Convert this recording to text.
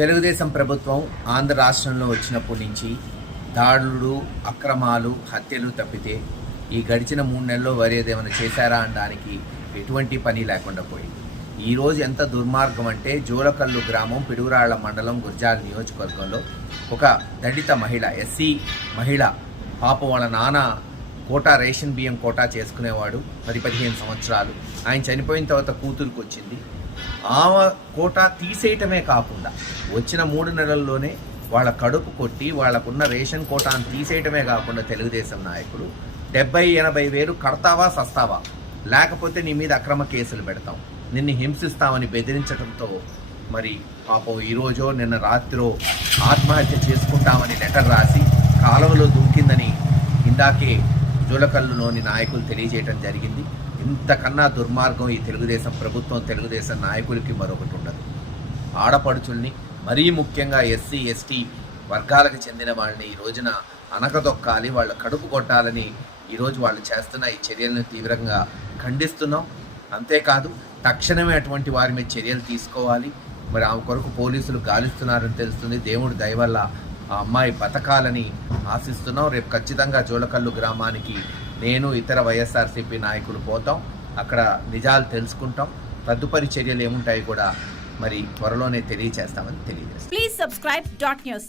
తెలుగుదేశం ప్రభుత్వం ఆంధ్ర రాష్ట్రంలో వచ్చినప్పటి నుంచి దాడులు, అక్రమాలు, హత్యలు తప్పితే ఈ గడిచిన 3 నెలల్లో ఏమైనా చేశారా అనడానికి ఎటువంటి పని లేకుండా పోయింది. ఈరోజు ఎంత దుర్మార్గం అంటే జోలకల్లు గ్రామం, పిడుగురాళ్ల మండలం, గుర్జాల నియోజకవర్గంలో ఒక దళిత మహిళ, ఎస్సీ మహిళ, పాపం వాళ్ళ నాన్న కోటా రేషన్ బియ్యం కోటా చేసుకునేవాడు 10-15 సంవత్సరాలు. ఆయన చనిపోయిన తర్వాత కూతురికి వచ్చింది. ఆమె కోటా తీసేయటమే కాకుండా వచ్చిన 3 నెలల్లోనే వాళ్ళ కడుపు కొట్టి వాళ్ళకున్న రేషన్ కోటాను తీసేయటమే కాకుండా తెలుగుదేశం నాయకులు 70-80 వేలు కడతావా సస్తావా, లేకపోతే నీ మీద అక్రమ కేసులు పెడతాం, నిన్ను హింసిస్తామని బెదిరించడంతో మరి పాపం ఈరోజో నిన్న రాత్రో ఆత్మహత్య చేసుకుంటామని లెటర్ రాసి కాలువలో దూకిందని ఇందాకే జోలకల్లులోని నాయకులు తెలియజేయడం జరిగింది. ఇంతకన్నా దుర్మార్గం ఈ తెలుగుదేశం ప్రభుత్వం, తెలుగుదేశం నాయకులకి మరొకటి ఉండదు. ఆడపడుచుల్ని, మరీ ముఖ్యంగా ఎస్సీ ఎస్టీ వర్గాలకు చెందిన వాళ్ళని ఈ రోజున అనకదొక్కాలి, వాళ్ళ కడుపు కొట్టాలని ఈరోజు వాళ్ళు చేస్తున్న ఈ చర్యలను తీవ్రంగా ఖండిస్తున్నాం. అంతేకాదు తక్షణమే అటువంటి వారి మీద చర్యలు తీసుకోవాలి. మరి ఆమె కొరకు పోలీసులు గాలిస్తున్నారని తెలుస్తుంది. దేవుడి దయ వల్ల ఆ అమ్మాయి బతకాలని ఆశిస్తున్నాం. రేపు ఖచ్చితంగా జోలకల్లు గ్రామానికి నేను, ఇతర వైఎస్ఆర్సీపీ నాయకులు పోతాం. అక్కడ నిజాలు తెలుసుకుంటాం. తదుపరి చర్యలు ఏముంటాయి కూడా మరి త్వరలోనే తెలియజేస్తామని తెలియజేస్తాం. Please subscribe .news.